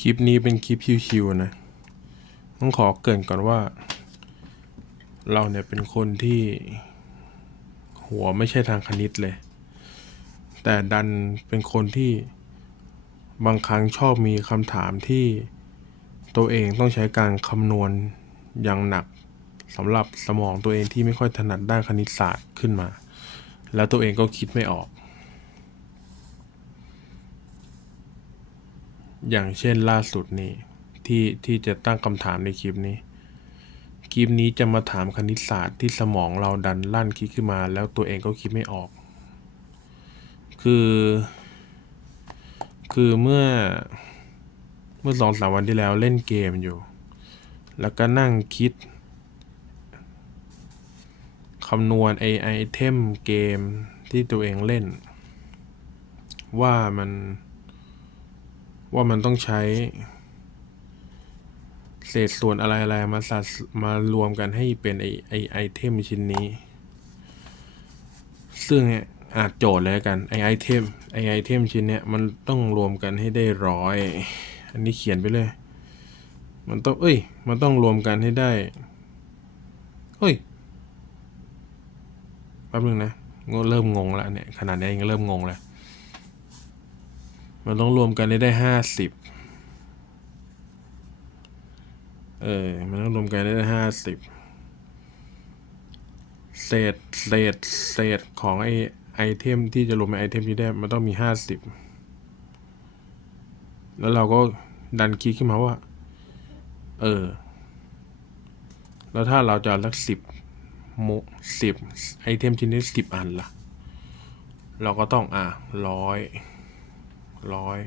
คลิปนี้เป็นคลิปชิวๆนะ ต้องขอเกรินก่อนว่า เราเนี่ยเป็นคนที่ หัวไม่ใช่ทางคณิตเลย แต่ดันเป็นคนที่บางครั้งชอบมีคำถามที่ตัวเองต้องใช้การคำนวณอย่างหนักสำหรับสมองตัวเองที่ไม่ค่อยถนัดด้านคณิตศาสตร์ขึ้นมา แล้วตัวเองก็คิดไม่ออก อย่างเช่นล่าสุดนี้ที่ที่จะตั้งคำถามในคลิปนี้ คลิปนี้จะมาถามคณิตศาสตร์ที่สมองเราดันลั่นคิดขึ้นมาแล้วตัวเองก็คิดไม่ออก คือ คือเมื่อเมื่อสองสามวันที่แล้วเล่นเกมอยู่ แล้วก็นั่งคิดคำนวณไอไอเทมเกมที่ตัวเองเล่น ว่ามัน ว่ามันต้องใช้ เศษส่วนอะไรอะไรมาสัดมารวมกันให้เป็นไอไอไอเทมชิ้นนี้ ซึ่งเนี่ยอาจโจทย์เลยกันไอไอเทมไอไอเทมชิ้นเนี้ยมันต้องรวมกันให้ได้ร้อย อันนี้เขียนไปเลย มันต้อง เอ้ย มันต้องรวมกันให้ได้เอ้ยแป๊บนึงนะงงเริ่มงงแล้วเนี่ยขนาดนี้ยังเริ่มงงแล้ว มันต้องรวมกันให้ได้ห้าสิบเออ มันต้องรวมกันให้ได้ห้าสิบเศษเศษเศษของไอไอเทมที่จะรวมเป็นไอเทมที่ได้มันต้องมีห้าสิบแล้วเราก็ดันคิดขึ้นมาว่า เออ แล้วถ้าเราจะเอาสักสิบโมสิบไอเทมชิ้นนี้สิบอันล่ะ เราก็ต้องอะร้อย ร้อย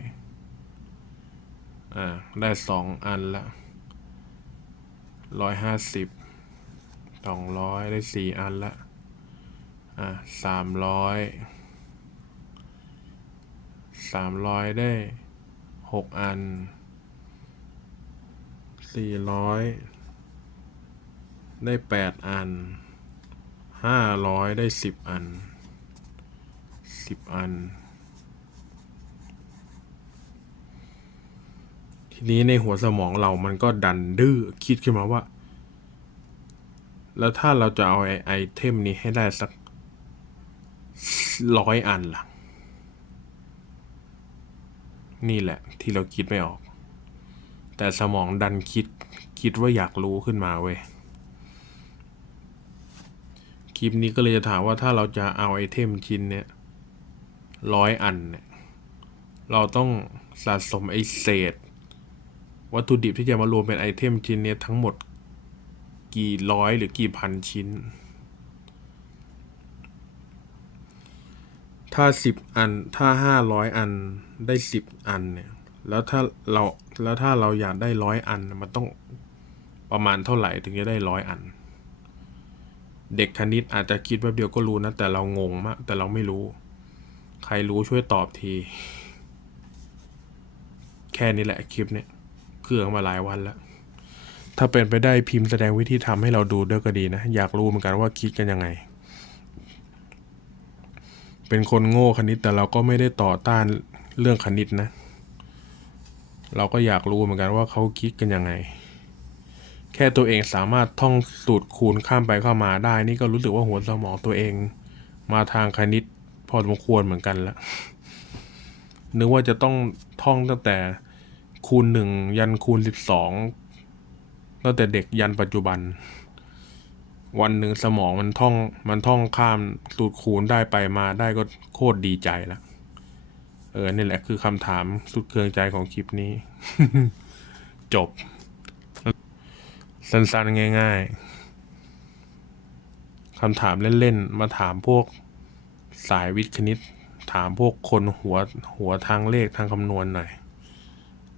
อ่า ได้สองอันละร้อยห้าสิบสองร้อยได้สี่อันละอ่าสามร้อยสามร้อยได้หกอันสี่ร้อยได้แปดอันห้าร้อยได้สิบอันสิบอัน ทีนี้ในหัวสมองเรามันก็ดันดื้อคิดขึ้นมาว่า แล้วถ้าเราจะเอาไอไอเทมนี้ให้ได้สักร้อยอันล่ะ นี่แหละ ที่เราคิดไม่ออก แต่สมองดันคิดคิดว่าอยากรู้ขึ้นมาเว้ยคลิปนี้ก็เลยจะถามว่าถ้าเราจะเอาไอเทมชิ้นเนี้ยร้อยอันเนี่ย เราต้องสะสมไอเศษ วัตถุดิบที่จะมารวมเป็นไอเทมชิ้นเนี้ยทั้งหมดกี่ร้อยหรือกี่พันชิ้น ถ้าสิบอันถ้าห้าร้อยอันได้สิบอันเนี่ยแล้วถ้าเราแล้วถ้าเราอยากได้ร้อยอันมันต้องประมาณเท่าไหร่ถึงจะได้ร้อยอัน เด็กคณิตอาจจะคิดว่าเดียวก็รู้นะ แต่เรางงมาก แต่เราไม่รู้ ใครรู้ช่วยตอบที แค่นี้แหละคลิปเนี่ย เครื่องมาหลายวันแล้ว ถ้าเป็นไปได้พิมพ์แสดงวิธีทำให้เราดูด้วยก็ดีนะ อยากรู้เหมือนกันว่าคิดกันยังไง เป็นคนโง่คณิตแต่เราก็ไม่ได้ต่อต้านเรื่องคณิตนะ เราก็อยากรู้เหมือนกันว่าเขาคิดกันยังไง แค่ตัวเองสามารถท่องสูตรคูณข้ามไปเข้ามาได้ นี่ก็รู้สึกว่าหัวสมองตัวเอง มาทางคณิตพอสมควรเหมือนกันละนึกว่าจะต้องท่องตั้งแต่ คูณหนึ่งยันคูณสิบสองตั้งแต่เด็กยันปัจจุบัน วันหนึ่งสมองมันท่องมันท่องข้ามสูตรคูณได้ไปมาได้ก็โคตรดีใจละเออนี่แหละคือคำถามสุดเครื่องใจของคลิปนี้ จบ สั้นๆง่ายๆคำถามเล่นๆ มาถามพวกสายวิทย์คณิต ถามพวกคนหัวหัวทางเลขทางคำนวณหน่อย